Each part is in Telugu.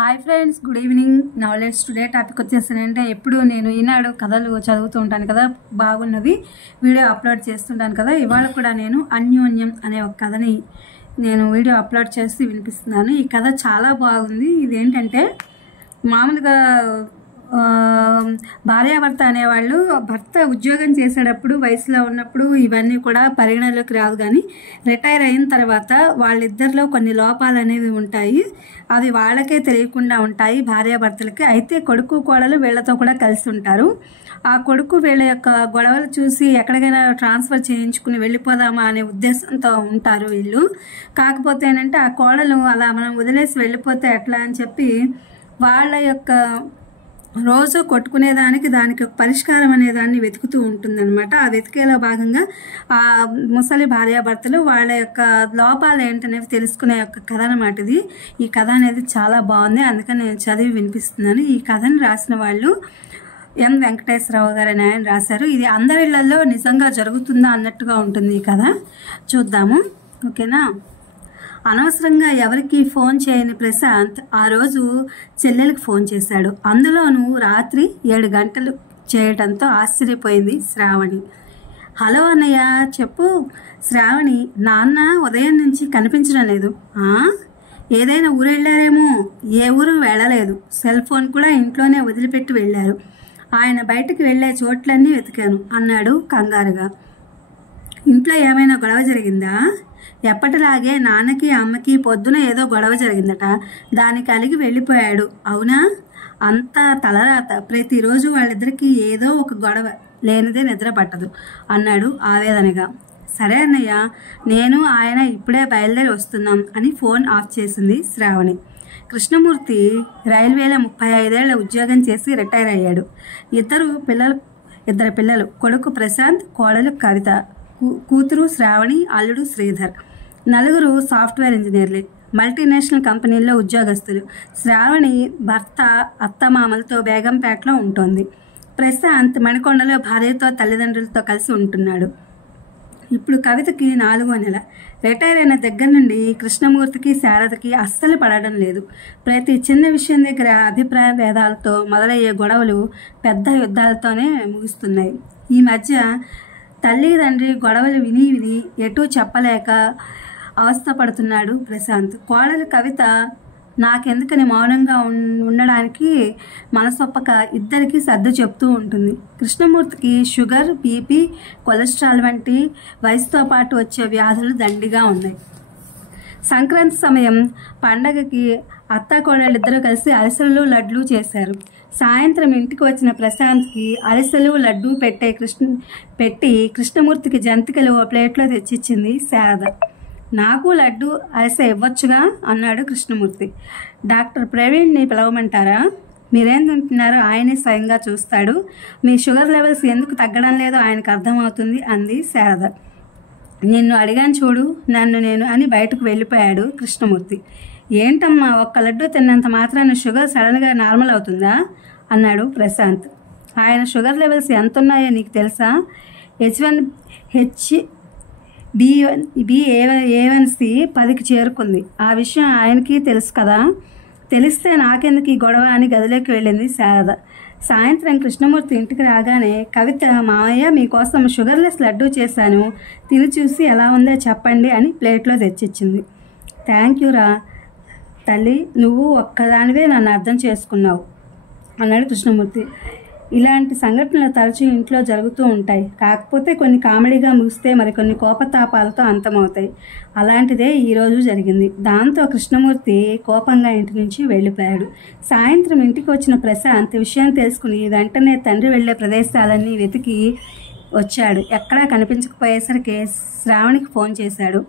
Hi friends, good evening. Now let's today topic వచ్చేసానంటే ఎప్పుడు నేను ఈనాడు కథలు చదువుతూ ఉంటాను కదా, బాగున్నవి వీడియో అప్లోడ్ చేస్తుంటాను కదా. ఇవాళ కూడా నేను అన్యోన్యం అనే ఒక కథని నేను వీడియో అప్లోడ్ చేసి వినిపిస్తున్నాను. ఈ కథ చాలా బాగుంది. ఇదేంటంటే మామూలుగా భార్యాభర్త అనేవాళ్ళు భర్త ఉద్యోగం చేసేటప్పుడు వయసులో ఉన్నప్పుడు ఇవన్నీ కూడా పరిగణలోకి రావు, కానీ రిటైర్ అయిన తర్వాత వాళ్ళిద్దరిలో కొన్ని లోపాలు అనేవి ఉంటాయి. అవి వాళ్ళకే తెలియకుండా ఉంటాయి భార్యాభర్తలకి. అయితే కొడుకు కోడలు వీళ్ళతో కూడా కలిసి ఉంటారు. ఆ కొడుకు వీళ్ళ యొక్క గొడవలు చూసి ఎక్కడికైనా ట్రాన్స్ఫర్ చేయించుకుని వెళ్ళిపోదామా అనే ఉద్దేశంతో ఉంటారు వీళ్ళు. కాకపోతే ఏంటంటే ఆ కోడలు అలా మనం వదిలేసి వెళ్ళిపోతే ఎట్లా అని చెప్పి వాళ్ళ యొక్క రోజు కొట్టుకునేదానికి దానికి ఒక పరిష్కారం అనేదాన్ని వెతుకుతూ ఉంటుందన్నమాట. ఆ వెతికేలో భాగంగా ఆ ముసలి భార్యాభర్తలు వాళ్ళ యొక్క లోపాలు ఏంటనేవి తెలుసుకునే యొక్క కథ అన్నమాట ఇది. ఈ కథ అనేది చాలా బాగుంది, అందుకని నేను చదివి వినిపిస్తున్నాను. ఈ కథను రాసిన వాళ్ళు ఎం వెంకటేశ్వరరావు గారు అని ఆయన రాశారు. ఇది అందరిళ్లలో నిజంగా జరుగుతుందా అన్నట్టుగా ఉంటుంది ఈ కథ. చూద్దాము, ఓకేనా. అనవసరంగా ఎవరికి ఫోన్ చేయని ప్రశాంత్ ఆ రోజు చెల్లెలకు ఫోన్ చేశాడు. అందులోనూ రాత్రి 7 గంటలు చేయడంతో ఆశ్చర్యపోయింది శ్రావణి. హలో అన్నయ్య, చెప్పు. శ్రావణి, నాన్న ఉదయం నుంచి కనిపించడం లేదు. ఏదైనా ఊరు వెళ్ళారేమో. ఏ ఊరు వెళ్ళలేదు, సెల్ ఫోన్ కూడా ఇంట్లోనే వదిలిపెట్టి వెళ్ళారు. ఆయన బయటకు వెళ్ళే చోట్లన్నీ వెతికాను అన్నాడు కంగారుగా. ఇంట్లో ఏమైనా గొడవ జరిగిందా? ఎప్పటిలాగే నాన్నకి అమ్మకి పొద్దున ఏదో గొడవ జరిగిందట, దానికి అలిగి వెళ్ళిపోయాడు. అవునా? అంతా తలరాత. ప్రతిరోజు వాళ్ళిద్దరికీ ఏదో ఒక గొడవ, లేనిదే నిద్ర పట్టదు అన్నాడు ఆవేదనగా. సరే అన్నయ్య, నేను ఆయన ఇప్పుడే బయలుదేరి వస్తున్నాం అని ఫోన్ ఆఫ్ చేసింది శ్రావణి. కృష్ణమూర్తి రైల్వేలో 35 ఏళ్ల ఉద్యోగం చేసి రిటైర్ అయ్యాడు. ఇద్దరు పిల్లలు, కొడుకు ప్రశాంత్, కోడలు కవిత, కూతురు శ్రావణి, అల్లుడు శ్రీధర్. 4 సాఫ్ట్వేర్ ఇంజనీర్లే, మల్టీనేషనల్ కంపెనీల్లో ఉద్యోగస్తులు. శ్రావణి భర్త అత్తమామలతో బేగంపేటలో ఉంటుంది. ప్రశాంత్ మణికొండలో భార్యతో తల్లిదండ్రులతో కలిసి ఉంటున్నాడు. ఇప్పుడు కవితకి 4వ నెల. రిటైర్ అయిన దగ్గర నుండి కృష్ణమూర్తికి శారదకి అస్సలు పడడం లేదు. ప్రతి చిన్న విషయం దగ్గర అభిప్రాయ భేదాలతో మొదలయ్యే గొడవలు పెద్ద యుద్ధాలతోనే ముగుస్తున్నాయి. ఈ మధ్య తల్లి తండ్రి గొడవలు విని ఎటూ చెప్పలేక అవస్థపడుతున్నాడు ప్రశాంత్. కోడలు కవిత నాకెందుకని మౌనంగా ఉండడానికి మనసొప్పక ఇద్దరికి సర్దు చెప్తూ ఉంటుంది. కృష్ణమూర్తికి షుగర్, బీపీ, కొలెస్ట్రాల్ వంటి వయసుతో పాటు వచ్చే వ్యాధులు దండిగా ఉన్నాయి. సంక్రాంతి సమయం పండగకి అత్త కోడళ్ళిద్దరూ కలిసి అరిసెలు లడ్లు చేశారు. సాయంత్రం ఇంటికి వచ్చిన ప్రశాంత్కి అరిసెలు లడ్డు పెట్టి కృష్ణమూర్తికి జంతికలు ఓ ప్లేట్లో తెచ్చిచ్చింది శారద. నాకు లడ్డు అరిసె ఇవ్వచ్చుగా అన్నాడు కృష్ణమూర్తి. డాక్టర్ ప్రవీణ్ని పిలవమంటారా? మీరేం తింటున్నారో ఆయనే స్వయంగా చూస్తాడు. మీ షుగర్ లెవెల్స్ ఎందుకు తగ్గడం లేదో ఆయనకు అర్థమవుతుంది అంది శారద. నిన్ను అడిగాను చూడు, నన్ను నేను అని బయటకు వెళ్ళిపోయాడు కృష్ణమూర్తి. ఏంటమ్మా, ఒక్క లడ్డు తిన్నంత మాత్రాన షుగర్ సడన్గా నార్మల్ అవుతుందా అన్నాడు ప్రశాంత్. ఆయన షుగర్ లెవెల్స్ ఎంత ఉన్నాయో నీకు తెలుసా? HbA1c 10కి చేరుకుంది. ఆ విషయం ఆయనకి తెలుసు కదా. తెలిస్తే నాకెందుకు ఈ గొడవ అని గదిలోకి వెళ్ళింది శారద. సాయంత్రం కృష్ణమూర్తి ఇంటికి రాగానే కవిత, మామయ్య మీకోసం షుగర్లెస్ లడ్డూ చేశాను, తిని చూసి ఎలా ఉందో చెప్పండి అని ప్లేట్లో తెచ్చిచ్చింది. థ్యాంక్ యూ రా తల్లి, నువ్వు ఒక్కదానివే నన్ను అర్థం చేసుకున్నావు అన్నాడు కృష్ణమూర్తి. ఇలాంటి సంఘటనలు తరచూ ఇంట్లో జరుగుతూ ఉంటాయి. కాకపోతే కొన్ని కామెడీగా ముగిస్తే మరికొన్ని కోపతాపాలతో అంతమవుతాయి. అలాంటిదే ఈరోజు జరిగింది. దాంతో కృష్ణమూర్తి కోపంగా ఇంటి నుంచి వెళ్ళిపోయాడు. సాయంత్రం ఇంటికి వచ్చిన ప్రశాంత్ విషయం తెలుసుకుని వెంటనే తండ్రి వెళ్లే ప్రదేశాలన్నీ వెతికి వచ్చాడు. ఎక్కడా కనిపించకపోయేసరికి శ్రావణికి ఫోన్ చేశాడు.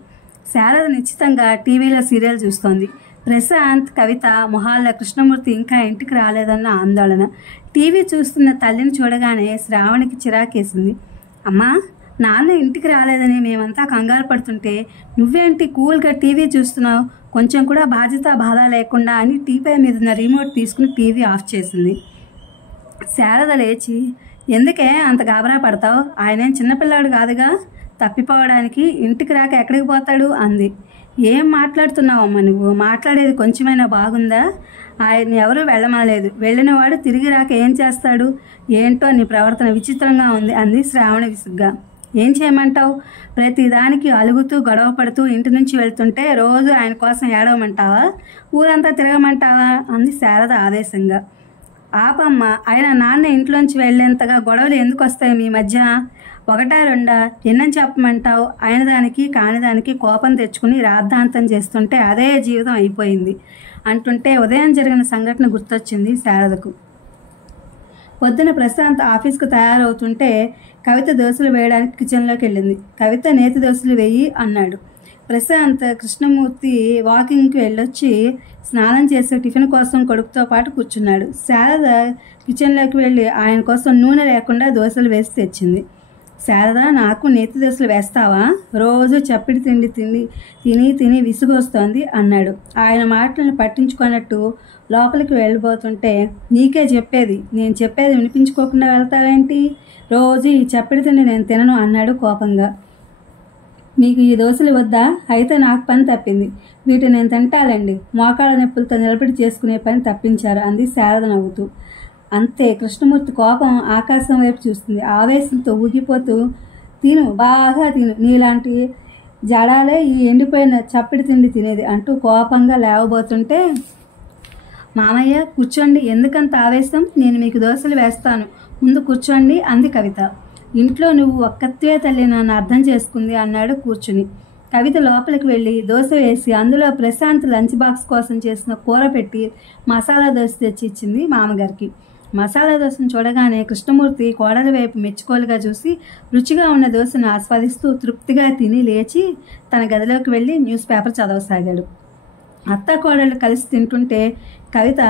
శారద నిశ్చితంగా టీవీలో సీరియల్ చూస్తోంది. ప్రశాంత్, కవిత మొహాల్లో కృష్ణమూర్తి ఇంకా ఇంటికి రాలేదన్న ఆందోళన. టీవీ చూస్తున్న తల్లిని చూడగానే శ్రావణికి చిరాకేసింది. అమ్మా, నాన్న ఇంటికి రాలేదని మేమంతా కంగారు పడుతుంటే నువ్వేంటి కూల్గా టీవీ చూస్తున్నావు? కొంచెం కూడా బాధ్యత బాధ లేకుండా అని టీవీ మీద ఉన్న రిమోట్ తీసుకుని టీవీ ఆఫ్ చేసింది. శారద లేచి, ఎందుకే అంత గాబరా పడతావు? ఆయనేం చిన్నపిల్లాడు కాదుగా, తప్పిపోవడానికి ఇంటికి రాక ఎక్కడికి పోతాడు అంది. ఏం మాట్లాడుతున్నావమ్మా నువ్వు? మాట్లాడేది కొంచెమైనా బాగుందా? ఆయన్ని ఎవరూ వెళ్ళమనలేదు. వెళ్ళినవాడు తిరిగి రాక ఏం చేస్తాడు? ఏంటో నీ ప్రవర్తన విచిత్రంగా ఉంది అంది శ్రావణి విసుగ్గా. ఏం చేయమంటావు? ప్రతిదానికి అలుగుతూ గొడవ పడుతూ ఇంటి నుంచి వెళ్తుంటే రోజు ఆయన కోసం ఏడవమంటావా? ఊరంతా తిరగమంటావా అంది శారద ఆవేశంగా. ఆపమ్మ, ఆయన నాన్న ఇంట్లోంచి వెళ్ళేంతగా గొడవలు ఎందుకు వస్తాయి మీ మధ్య? ఒకటా రెండా? ఎన్నని చెప్పమంటావు? అయిన దానికి కాని దానికి కోపం తెచ్చుకుని రాద్ధాంతం చేస్తుంటే అదే జీవితం అయిపోయింది అంటుంటే ఉదయం జరిగిన సంఘటన గుర్తొచ్చింది శారదకు. పొద్దున ప్రశాంత్ ఆఫీస్కు తయారవుతుంటే కవిత దోశలు వేయడానికి కిచెన్లోకి వెళ్ళింది. కవిత నేతి దోశలు వేయి అన్నాడు. ప్రశాంత్ కృష్ణమూర్తి వాకింగ్కి వెళ్ళొచ్చి స్నానం చేసి టిఫిన్ కోసం కొడుకుతో పాటు కూర్చున్నాడు. శారద కిచెన్లోకి వెళ్ళి ఆయన కోసం నూనె లేకుండా దోశలు వేసి తెచ్చింది. శారద, నాకు నేతి దోశలు వేస్తావా? రోజు చప్పిడి తిండి తిని విసుగొస్తోంది అన్నాడు. ఆయన మాటలను పట్టించుకున్నట్టు లోపలికి వెళ్ళిపోతుంటే, నీకే చెప్పేది, నేను చెప్పేది వినిపించుకోకుండా వెళ్తావేంటి? రోజు ఈ చప్పిడి తిండి నేను తినను అన్నాడు కోపంగా. మీకు ఈ దోశలు వద్దా? అయితే నాకు పని తప్పింది. వీటిని నేను తింటాలండి. మోకాళ్ళ నొప్పులతో నిలబడి చేసుకునే పని తప్పించారు అంది శారద నవ్వుతూ. అంతే. కృష్ణమూర్తి కోపం ఆకాశం వైపు చూస్తుంది. ఆవేశంతో ఊగిపోతూ, తిను, బాగా తిను, నీలాంటి జడాలే ఈ ఎండిపోయిన చప్పిడి తిండి తినేది అంటూ కోపంగా లేవబోతుంటే, మామయ్య కూర్చోండి, ఎందుకంత ఆవేశం? నేను మీకు దోశలు వేస్తాను, ముందు కూర్చోండి అంది కవిత. ఇంట్లో నువ్వు ఒక్కత్వే తల్లి నన్ను అర్థం చేసుకుంది అన్నాడు కూర్చుని. కవిత లోపలికి వెళ్ళి దోశ వేసి అందులో ప్రశాంత్ లంచ్ బాక్స్ కోసం చేసిన కూర పెట్టి మసాలా దోశ తెచ్చి ఇచ్చింది మామగారికి. మసాలా దోశను చూడగానే కృష్ణమూర్తి కోడల వైపు మెచ్చుకోలుగా చూసి రుచిగా ఉన్న దోశను ఆస్వాదిస్తూ తృప్తిగా తిని లేచి తన గదిలోకి వెళ్ళి న్యూస్ పేపర్ చదవసాగాడు. అత్త కోడళ్ళు కలిసి తింటుంటే కవిత,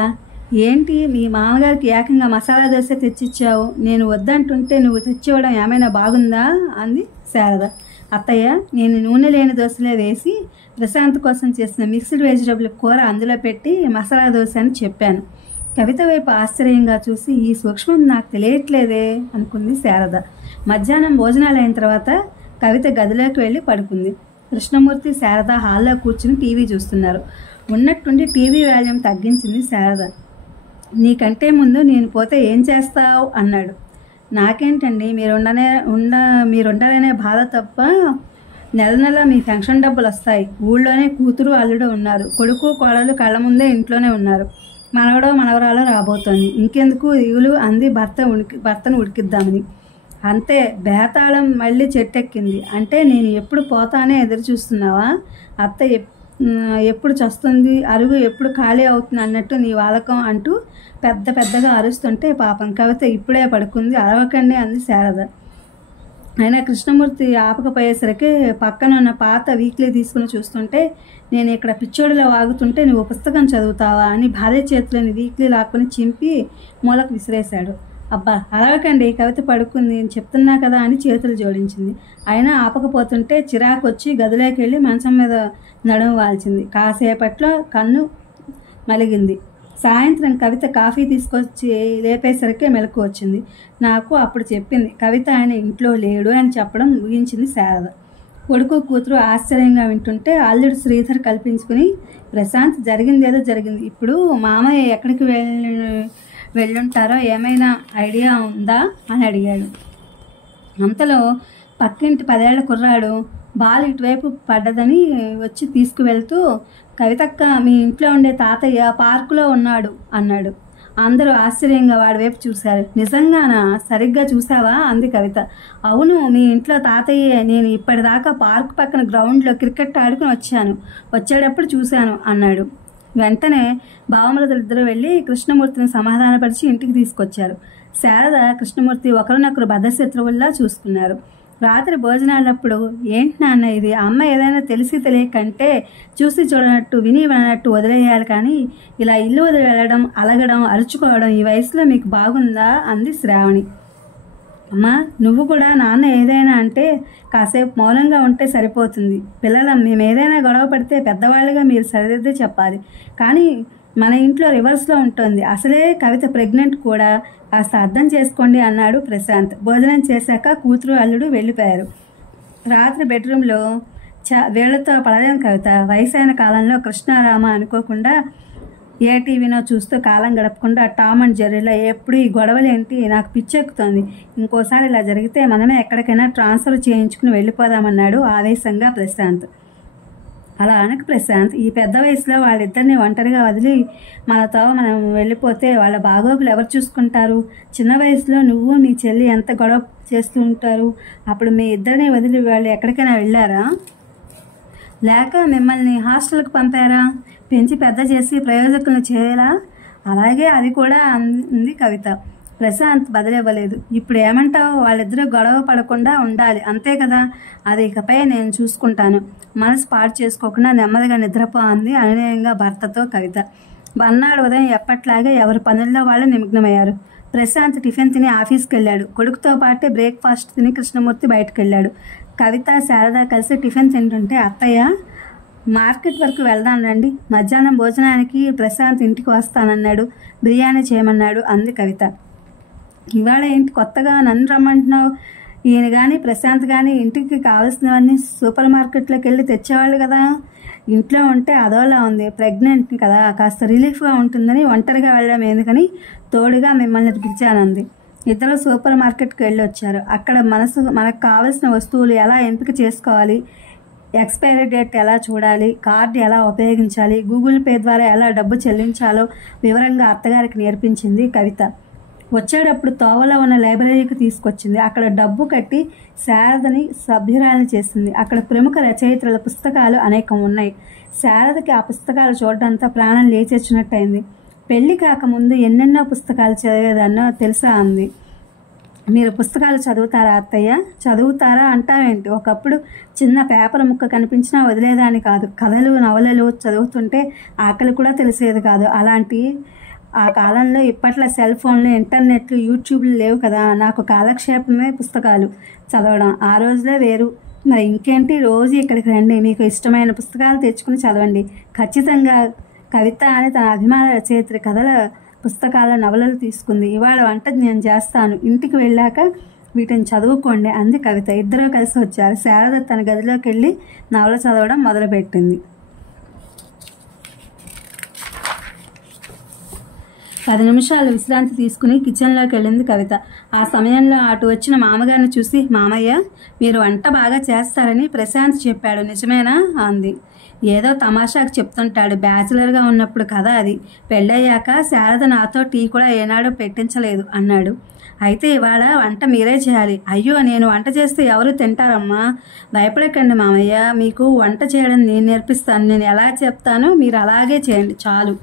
ఏంటి మీ మామగారికి ఏకంగా మసాలా దోశ తెచ్చిచ్చావు? నేను వద్దంటుంటే నువ్వు తెచ్చివ్వడం ఏమైనా బాగుందా అంది శారద. అత్తయ్య, నేను నూనె లేని దోశలే వేసి ప్రశాంత్ కోసం చేసిన మిక్స్డ్ వెజిటబుల్ కూర అందులో పెట్టి మసాలా దోశ అని చెప్పాను. కవిత వైపు ఆశ్చర్యంగా చూసి, ఈ సూక్ష్మం నాకు తెలియట్లేదే అనుకుంది శారద. మధ్యాహ్నం భోజనాలు అయిన తర్వాత కవిత గదిలోకి వెళ్ళి పడుకుంది. కృష్ణమూర్తి శారద హాల్లో కూర్చుని టీవీ చూస్తున్నారు. ఉన్నట్టుండి టీవీ వాల్యూమ్ తగ్గించింది శారద. నీకంటే ముందు నేను పోతే ఏం చేస్తావు అన్నాడు. నాకేంటండి, మీరుండాలనే బాధ తప్ప నెల నెల మీ పెన్షన్ డబ్బులు వస్తాయి. ఊళ్ళోనే కూతురు అల్లుడు ఉన్నారు. కొడుకు కోడలు కళ్ళ ముందే ఇంట్లోనే ఉన్నారు. మనవడో మనవరాలో రాబోతోంది. ఇంకెందుకు దిగులు అంది భర్తను ఉడికిద్దామని. అంతే, బేతాళం మళ్ళీ చెట్టెక్కింది. అంటే నేను ఎప్పుడు పోతానే ఎదురు చూస్తున్నావా? అత్త ఎప్పుడు చస్తుంది, అరుగు ఎప్పుడు ఖాళీ అవుతుంది అన్నట్టు నీ వాలకం అంటూ పెద్దగా అరుస్తుంటే పాపం కవిత ఇప్పుడే పడుకుంది, అరవకండి అంది శారద. అయినా కృష్ణమూర్తి ఆపకపోయేసరికి పక్కన ఉన్న పాత వీక్లీ తీసుకుని చూస్తుంటే, నేను ఇక్కడ పిచ్చోడిలో వాగుతుంటే నువ్వు పుస్తకం చదువుతావా అని భార్య చేతిలోని వీక్లీ లాక్కుని చింపి మూలకు విసిరేశాడు. అబ్బా అరవకండి, కవిత పడుకుంది అని చెప్తున్నా కదా అని చేతులు జోడించింది. అయినా ఆపకపోతుంటే చిరాకు వచ్చి గదిలోకి వెళ్ళి మంచం మీద నడుము వాల్చింది. కాసేపట్లో కన్ను మలిగింది. సాయంత్రం కవిత కాఫీ తీసుకొచ్చి లేపేసరికి మెలకు వచ్చింది. నాకు అప్పుడు చెప్పింది, కవిత ఆయన ఇంట్లో లేడు అని చెప్పడం ముగించింది శారద. కొడుకు కూతురు ఆశ్చర్యంగా వింటుంటే అల్లుడు శ్రీధర్ కల్పించుకుని, ప్రశాంత్ జరిగిందేదో జరిగింది, ఇప్పుడు మామయ్య ఎక్కడికి వెళ్ళుంటారో ఏమైనా ఐడియా ఉందా అని అడిగాడు. అంతలో పక్కింటి 10 ఏళ్ల కుర్రాడు బాల్ ఇటువైపు పడ్డదని వచ్చి తీసుకువెళ్తూ, కవితక్క, మీ ఇంట్లో ఉండే తాతయ్య పార్కులో ఉన్నాడు అన్నాడు. అందరూ ఆశ్చర్యంగా వాడి వైపు చూశారు. నిజంగానా? సరిగ్గా చూసావా అంది కవిత. అవును, మీ ఇంట్లో తాతయ్యే. నేను ఇప్పటిదాకా పార్క్ పక్కన గ్రౌండ్లో క్రికెట్ ఆడుకుని వచ్చేటప్పుడు చూశాను అన్నాడు. వెంటనే బావమరుదులిద్దరూ వెళ్ళి కృష్ణమూర్తిని సమాధానపరిచి ఇంటికి తీసుకొచ్చారు. శారద కృష్ణమూర్తి ఒకరినొకరు బద్ధశత్రువుల్లా చూసుకున్నారు. రాత్రి భోజనాలప్పుడు, ఏంటి నాన్న ఇది, అమ్మ ఏదైనా తెలిసి తెలియకంటే చూసి చూడనట్టు విని వినట్టు వదిలేయాలి, కానీ ఇలా ఇల్లు వదిలి వెళ్ళడం, అలగడం, అరుచుకోవడం ఈ వయసులో మీకు బాగుందా అంది శ్రావణి. అమ్మా, నువ్వు కూడా నాన్న ఏదైనా అంటే కాసేపు మౌనంగా ఉంటే సరిపోతుంది. పిల్లలం, మేము ఏదైనా గొడవ పడితే పెద్దవాళ్ళుగా మీరు సరిదిద్దే చెప్పాలి, కానీ మన ఇంట్లో రివర్స్లో ఉంటుంది. అసలే కవిత ప్రెగ్నెంట్ కూడా, కాస్త అర్థం చేసుకోండి అన్నాడు ప్రశాంత్. భోజనం చేశాక కూతురు అల్లుడు వెళ్ళిపోయారు. రాత్రి బెడ్రూమ్లో వీళ్ళతో పడలేం కవిత. వయసైన కాలంలో కృష్ణారామ అనుకోకుండా ఏ టీవీనో చూస్తూ కాలం గడపకుండా టామ్ అండ్ జెర్రీలో ఎప్పుడు ఈ గొడవలేంటి, నాకు పిచ్చెక్కుతోంది. ఇంకోసారి ఇలా జరిగితే మనమే ఎక్కడికైనా ట్రాన్స్ఫర్ చేయించుకుని వెళ్ళిపోదామన్నాడు ఆవేశంగా ప్రశాంత్. అలా అనకు ప్రశాంత్, ఈ పెద్ద వయసులో వాళ్ళిద్దరిని ఒంటరిగా వదిలి మనతో మనం వెళ్ళిపోతే వాళ్ళ బాగోగులు ఎవరు చూసుకుంటారు? చిన్న వయసులో నువ్వు నీ చెల్లి ఎంత గొడవ చేస్తూ ఉంటారు. అప్పుడు మీ ఇద్దరిని వదిలి వాళ్ళు ఎక్కడికైనా వెళ్ళారా? లేక మిమ్మల్ని హాస్టల్కి పంపారా? పెంచి పెద్ద చేసి ప్రయోజకులను చేయాలా? అలాగే, అది కూడా అంది కవిత. ప్రశాంత్ బదిలివ్వలేదు. ఇప్పుడు ఏమంటావు? వాళ్ళిద్దరూ గొడవ పడకుండా ఉండాలి, అంతే కదా? అది ఇకపై నేను చూసుకుంటాను. మనసు పాడు చేసుకోకుండా నెమ్మదిగా నిద్రపో అంది అనునయంగా భర్తతో కవిత. అన్నాడు ఉదయం ఎప్పట్లాగే ఎవరి పనుల్లో వాళ్ళు నిమగ్నమయ్యారు. ప్రశాంత్ టిఫిన్ తిని ఆఫీస్కి వెళ్ళాడు. కొడుకుతో పాటే బ్రేక్ఫాస్ట్ తిని కృష్ణమూర్తి బయటకు వెళ్ళాడు. కవిత శారద కలిసి టిఫిన్ తింటుంటే, అత్తయ్య మార్కెట్ వరకు వెళ్దాం రండి, మధ్యాహ్నం భోజనానికి ప్రశాంత్ ఇంటికి వస్తానన్నాడు, బిర్యానీ చేయమన్నాడు అంది కవిత. ఇవాళ ఏంటి కొత్తగా నన్ను రమ్మంటున్నావు? ఈయన కానీ ప్రశాంత్ కానీ ఇంటికి కావాల్సినవన్నీ సూపర్ మార్కెట్లోకి వెళ్ళి తెచ్చేవాళ్ళు కదా. ఇంట్లో ఉంటే అదోలా ఉంది, ప్రెగ్నెంట్ కదా, కాస్త రిలీఫ్గా ఉంటుందని ఒంటరిగా వెళ్ళడం ఎందుకని తోడుగా మిమ్మల్ని పిలిచానంది. ఇద్దరు సూపర్ మార్కెట్కి వెళ్ళి వచ్చారు. అక్కడ మనకు కావాల్సిన వస్తువులు ఎలా ఎంపిక చేసుకోవాలి, ఎక్స్పైరీ డేట్ ఎలా చూడాలి, కార్డు ఎలా ఉపయోగించాలి, గూగుల్ పే ద్వారా ఎలా డబ్బు చెల్లించాలో వివరంగా అత్తగారికి నేర్పించింది కవిత. వచ్చేటప్పుడు తోవలో ఉన్న లైబ్రరీకి తీసుకొచ్చింది. అక్కడ డబ్బు కట్టి శారదని సభ్యురాలిని చేసింది. అక్కడ ప్రముఖ రచయిత్రుల పుస్తకాలు అనేకం ఉన్నాయి. శారదకి ఆ పుస్తకాలు చూడడంతో ప్రాణం లేచొచ్చినట్టయింది. పెళ్లి కాకముందు ఎన్నెన్నో పుస్తకాలు చదివేదాన్నో తెలుసా అంది. మీరు పుస్తకాలు చదువుతారా అత్తయ్య? చదువుతారా అంటావేంటి? ఒకప్పుడు చిన్న పేపర్ ముక్క కనిపించినా వదిలేదాన్ని కాదు. కథలు నవలలు చదువుతుంటే ఆకలి కూడా తెలిసేది కాదు. అలాంటి ఆ కాలంలో ఇప్పట్లో సెల్ ఫోన్లు, ఇంటర్నెట్లు, యూట్యూబ్లు లేవు కదా. నాకు కాలక్షేపమే పుస్తకాలు చదవడం. ఆ రోజులే వేరు. మరి ఇంకేంటి, రోజు ఇక్కడికి రండి, మీకు ఇష్టమైన పుస్తకాలు తెచ్చుకుని చదవండి. ఖచ్చితంగా కవిత అని తన అభిమాన రచయిత్రి కథల పుస్తకాల నవలలు తీసుకుంది. ఇవాళ వంట నేను చేస్తాను, ఇంటికి వెళ్ళాక వీటిని చదువుకోండి అంది కవిత. ఇద్దరూ కలిసి వచ్చారు. శారద తన గదిలోకి వెళ్ళి నవల చదవడం మొదలుపెట్టింది. 10 నిమిషాలు విశ్రాంతి తీసుకుని కిచెన్లోకి వెళ్ళింది కవిత. ఆ సమయంలో అటు వచ్చిన మామగారిని చూసి, మామయ్య మీరు వంట బాగా చేస్తారని ప్రశాంత్ చెప్పాడు, నిజమేనా అంది. ఏదో తమాషాకు చెప్తుంటాడు, బ్యాచిలర్గా ఉన్నప్పుడు కదా అది. పెళ్ళయ్యాక శారద నాతో టీ కూడా ఏనాడో పెట్టించలేదు అన్నాడు. అయితే ఇవాళ వంట మీరే చేయాలి. అయ్యో, నేను వంట చేస్తే ఎవరు తింటారమ్మా? భయపడకండి మామయ్య, మీకు వంట చేయడం నేను నేర్పిస్తాను. నేను ఎలా చెప్తానో మీరు అలాగే చేయండి చాలు.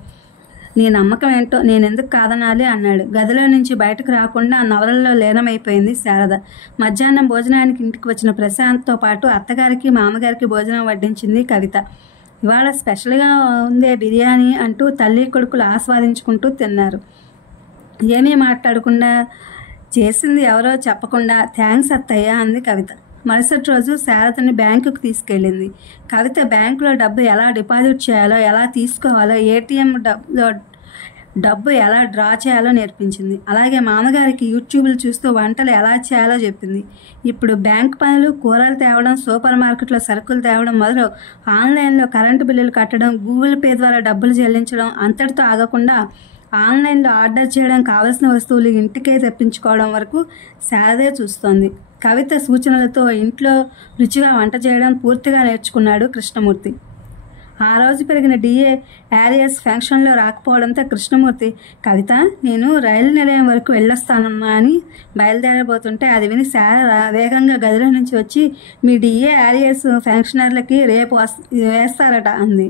నీ నమ్మకం ఏంటో నేను ఎందుకు కాదనాలి అన్నాడు. గదిలో నుంచి బయటకు రాకుండా నవలల్లో లీనమైపోయింది శారద. మధ్యాహ్నం భోజనానికి ఇంటికి వచ్చిన ప్రశాంత్తో పాటు అత్తగారికి మామగారికి భోజనం వడ్డించింది కవిత. ఇవాళ స్పెషల్గా ఉందే బిర్యానీ అంటూ తల్లి కొడుకులు ఆస్వాదించుకుంటూ తిన్నారు. ఏమీ మాట్లాడకుండా, చేసింది ఎవరో చెప్పకుండా థ్యాంక్స్ అత్తయ్య అంది కవిత. మరుసటి రోజు శారదని బ్యాంకుకు తీసుకెళ్ళింది. కవిత బ్యాంకులో డబ్బు ఎలా డిపాజిట్ చేయాలో, ఎలా తీసుకోవాలో, ఏటీఎం డబ్బు ఎలా డ్రా చేయాలో నేర్పించింది. అలాగే మామగారికి యూట్యూబ్లు చూస్తూ వంటలు ఎలా చేయాలో చెప్పింది. ఇప్పుడు బ్యాంక్ పనులు, కూరలు తేవడం, సూపర్ మార్కెట్లో సరుకులు తేవడం మొదలు ఆన్లైన్లో కరెంటు బిల్లులు కట్టడం, గూగుల్ పే ద్వారా డబ్బులు చెల్లించడం, అంతటితో ఆగకుండా ఆన్లైన్లో ఆర్డర్ చేయడం, కావలసిన వస్తువులు ఇంటికే తెప్పించుకోవడం వరకు శారదే చూస్తోంది. కవిత సూచనలతో ఇంట్లో రుచిగా వంట చేయడం పూర్తిగా నేర్చుకున్నాడు కృష్ణమూర్తి. ఆ రోజు పెరిగిన డిఏ యారియర్స్ ఫంక్షన్లో రాకపోవడంతో కృష్ణమూర్తి, కవిత నేను రైలు నిలయం వరకు వెళ్ళొస్తానమ్మా అని బయలుదేరబోతుంటే అది విని శారద వేగంగా గదిలో నుంచి వచ్చి, మీ డిఏ యారియర్స్ ఫంక్షనర్లకి రేపు వేస్తారట అంది.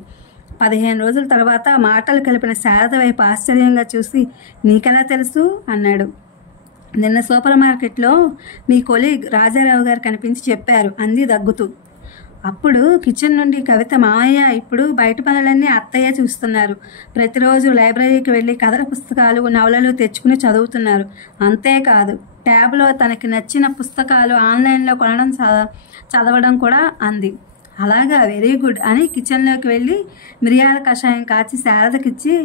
15 రోజుల తర్వాత మాటలు కలిపిన శారద వైపు ఆశ్చర్యంగా చూసి, నీకెలా తెలుసు అన్నాడు. నిన్న సూపర్ మార్కెట్లో మీ కొలీగ్ రాజారావు గారు కనిపించి చెప్పారు అంది దగ్గుతూ. అప్పుడు కిచెన్ నుండి కవిత, మామయ్య ఇప్పుడు బయట పనులన్నీ అత్తయ్య చూస్తున్నారు. ప్రతిరోజు లైబ్రరీకి వెళ్ళి కథల పుస్తకాలు, నవలలు తెచ్చుకుని చదువుతున్నారు. అంతేకాదు ట్యాబ్లో తనకి నచ్చిన పుస్తకాలు ఆన్లైన్లో కొనడం, చదవడం కూడా అంది. అలాగా, వెరీ గుడ్ అని కిచెన్లోకి వెళ్ళి మిరియాల కషాయం కాచి శారదకిచ్చి,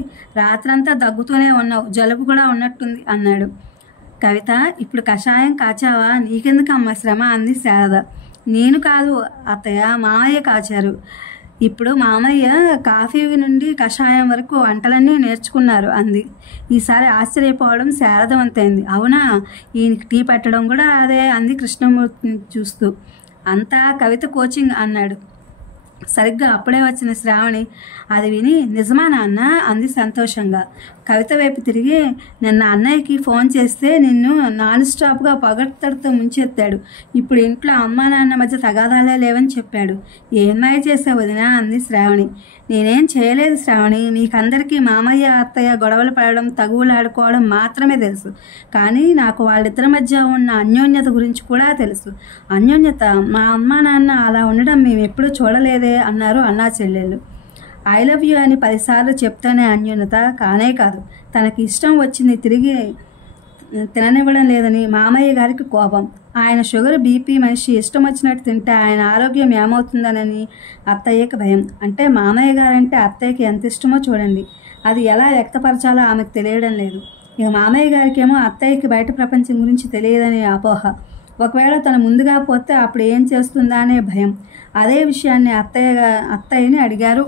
రాత్రంతా దగ్గుతూనే ఉన్నావు, జలుబు కూడా ఉన్నట్టుంది అన్నాడు. కవిత, ఇప్పుడు కషాయం కాచావా, నీకెందుకు అమ్మ శ్రమ అంది శారద. నేను కాదు అత్తయ్య, మామయ్య కాచారు. ఇప్పుడు మామయ్య కాఫీ నుండి కషాయం వరకు వంటలన్నీ నేర్చుకున్నారు అంది. ఈసారి ఆశ్చర్యపోవడం శారదవంతైంది. అవునా, ఈయనకి టీ పెట్టడం కూడా రాదే అంది కృష్ణమూర్తిని చూస్తూ. అంతా కవిత కోచింగ్ అన్నాడు. సరిగ్గా అప్పుడే వచ్చిన శ్రావణి అది విని నిజమా నాన్న అంది సంతోషంగా. కవిత వైపు తిరిగి, నిన్న అన్నయ్యకి ఫోన్ చేస్తే నిన్ను నాన్ స్టాప్గా పొగడ్తలతో ముంచెత్తాడు. ఇప్పుడు ఇంట్లో అమ్మా నాన్న మధ్య తగాదాలే లేవని చెప్పాడు. ఏమాయి చేసావు వదినా అంది శ్రావణి. నేనేం చేయలేదు శ్రావణి, మీకందరికీ మామయ్య అత్తయ్య గొడవలు పడడం తగువులాడుకోవడం మాత్రమే తెలుసు. కానీ నాకు వాళ్ళిద్దరి మధ్య ఉన్న అన్యోన్యత గురించి కూడా తెలుసు. అన్యోన్యత? మా అమ్మా నాన్న అలా ఉండడం మేము ఎప్పుడూ చూడలేదే అన్నారు అన్నా చెల్లెళ్ళు. ఐ లవ్ యూ అని 10 సార్లు చెప్తానే అన్యోన్యత కానే కాదు. తనకి ఇష్టం వచ్చింది తిరిగి తిననివ్వడం లేదని మామయ్య గారికి కోపం. ఆయన షుగర్ బీపీ మనిషి ఇష్టం వచ్చినట్టు తింటే ఆయన ఆరోగ్యం ఏమవుతుందనని అత్తయ్యకి భయం. అంటే మామయ్య గారంటే అత్తయ్యకి ఎంత ఇష్టమో చూడండి. అది ఎలా వ్యక్తపరచాలో ఆమెకు తెలియడం లేదు. ఇక మామయ్య గారికేమో అత్తయ్యకి బయట ప్రపంచం గురించి తెలియదనే అపోహ. ఒకవేళ తను ముందుగా పోతే అప్పుడు ఏం చేస్తుందా అనే భయం. అదే విషయాన్ని అత్తయ్యని అడిగారు.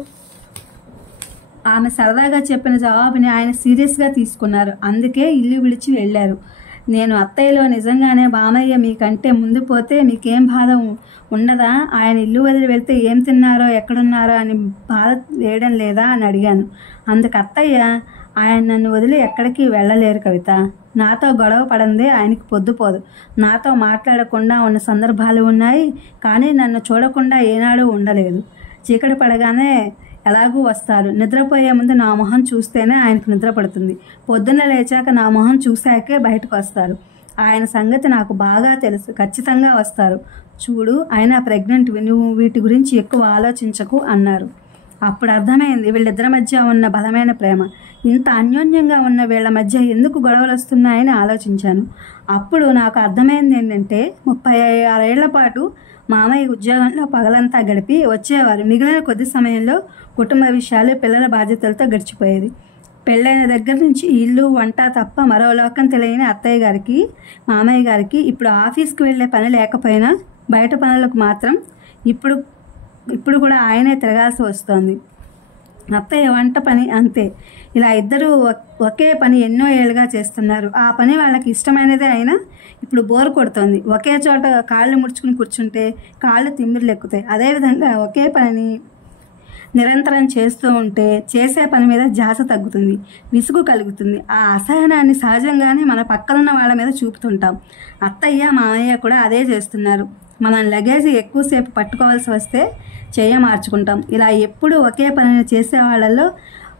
ఆమె సరదాగా చెప్పిన జవాబుని ఆయన సీరియస్గా తీసుకున్నారు. అందుకే ఇల్లు విడిచి వెళ్ళారు. నేను అత్తయ్యలో నిజంగానే మామయ్య మీకంటే ముందు పోతే మీకేం బాధ ఉండదా? ఆయన ఇల్లు వదిలి వెళ్తే ఏం తిన్నారో ఎక్కడున్నారో అని బాధ వేయడం లేదా అని అడిగాను. అందుకు అత్తయ్య, ఆయన నన్ను వదిలి ఎక్కడికి వెళ్ళలేరు కవిత. నాతో గొడవ పడందే ఆయనకి పొద్దుపోదు. నాతో మాట్లాడకుండా ఉన్న సందర్భాలు ఉన్నాయి, కానీ నన్ను చూడకుండా ఏనాడు ఉండలేదు. చీకటి పడగానే ఎలాగూ వస్తారు. నిద్రపోయే ముందు నా మొహం చూస్తేనే ఆయనకు నిద్ర పడుతుంది. పొద్దున్న లేచాక నా మొహం చూశాకే బయటకు వస్తారు. ఆయన సంగతి నాకు బాగా తెలుసు. ఖచ్చితంగా వస్తారు. చూడు, ఆయన ప్రెగ్నెంట్, నువ్వు వీటి గురించి ఎక్కువ ఆలోచించకు అన్నారు. అప్పుడు అర్థమైంది వీళ్ళిద్దరి మధ్య ఉన్న బలమైన ప్రేమ. ఇంత అన్యోన్యంగా ఉన్న వీళ్ళ మధ్య ఎందుకు గొడవలు వస్తున్నాయని ఆలోచించాను. అప్పుడు నాకు అర్థమైంది ఏంటంటే 36 ఏళ్ల పాటు మామయ్య ఉద్యోగంలో పగలంతా గడిపి వచ్చేవారు. మిగిలిన కొద్ది సమయంలో కుటుంబ విషయాలు, పిల్లల బాధ్యతలతో గడిచిపోయేది. పెళ్ళైన దగ్గర నుంచి ఇల్లు వంట తప్ప మరో లోకం తెలియని అత్తయ్య గారికి, మామయ్య గారికి ఇప్పుడు ఆఫీస్కి వెళ్ళే పని లేకపోయినా బయట పనులకు మాత్రం ఇప్పుడు కూడా ఆయనే తిరగాల్సి వస్తోంది. అత్తయ్య వంట పని అంతే. ఇలా ఇద్దరు ఒకే పని ఎన్నో ఏళ్ళుగా చేస్తున్నారు. ఆ పని వాళ్ళకి ఇష్టమైనదే అయినా ఇప్పుడు బోర్ కొడుతోంది. ఒకే చోట కాళ్ళు ముడుచుకుని కూర్చుంటే కాళ్ళు తిమ్మిర్లు ఎక్కుతాయి. అదేవిధంగా ఒకే పనిని నిరంతరం చేస్తూ ఉంటే చేసే పని మీద ధ్యాస తగ్గుతుంది, విసుగు కలుగుతుంది. ఆ అసహనాన్ని సహజంగానే మన పక్కనున్న వాళ్ళ మీద చూపుతుంటాం. అత్తయ్య మామయ్య కూడా అదే చేస్తున్నారు. మనం లగేజ్ ఎక్కువసేపు పట్టుకోవాల్సి వస్తే చేయ మార్చుకుంటాం. ఇలా ఎప్పుడూ ఒకే పనిని చేసే వాళ్ళల్లో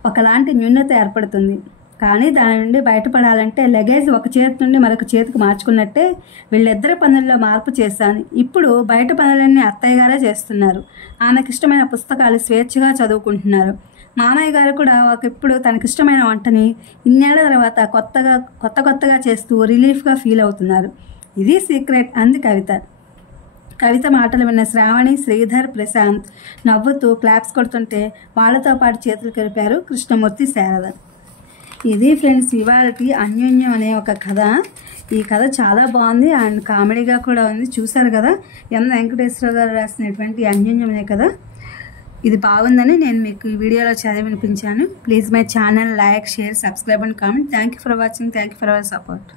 ఒకలాంటి న్యూనత ఏర్పడుతుంది. కానీ దాని నుండి బయటపడాలంటే లగేజ్ ఒక చేతి నుండి మరొక చేతికి మార్చుకున్నట్టే వీళ్ళిద్దరి పనుల్లో మార్పు చేశాను. ఇప్పుడు బయట పనులన్నీ అత్తయ్య గారే చేస్తున్నారు. ఆమెకి ఇష్టమైన పుస్తకాలు స్వేచ్ఛగా చదువుకుంటున్నారు. మామయ్య గారు కూడా ఒకప్పుడు తనకిష్టమైన వంటని ఇన్నేళ్ల తర్వాత కొత్తగా చేస్తూ రిలీఫ్గా ఫీల్ అవుతున్నారు. ఇది సీక్రెట్ అంది కవిత. కవిత మాటలు విన్న శ్రావణి, శ్రీధర్, ప్రశాంత్ నవ్వుతూ క్లాప్స్ కొడుతుంటే వాళ్ళతో పాటు చేతులు కలిపారు కృష్ణమూర్తి, శారద. ఇది ఫ్రెండ్స్ ఇవాళకి అన్యోన్యం అనే ఒక కథ. ఈ కథ చాలా బాగుంది అండ్ కామెడీగా కూడా ఉంది. చూశారు కదా, ఎం వెంకటేశ్వర గారు రాసినటువంటి అన్యోన్యం అనే కథ. ఇది బాగుందని నేను మీకు ఈ వీడియోలో చదివి వినిపించాను. Please my channel like, share, subscribe and comment. Thank you for watching. Thank you for our support.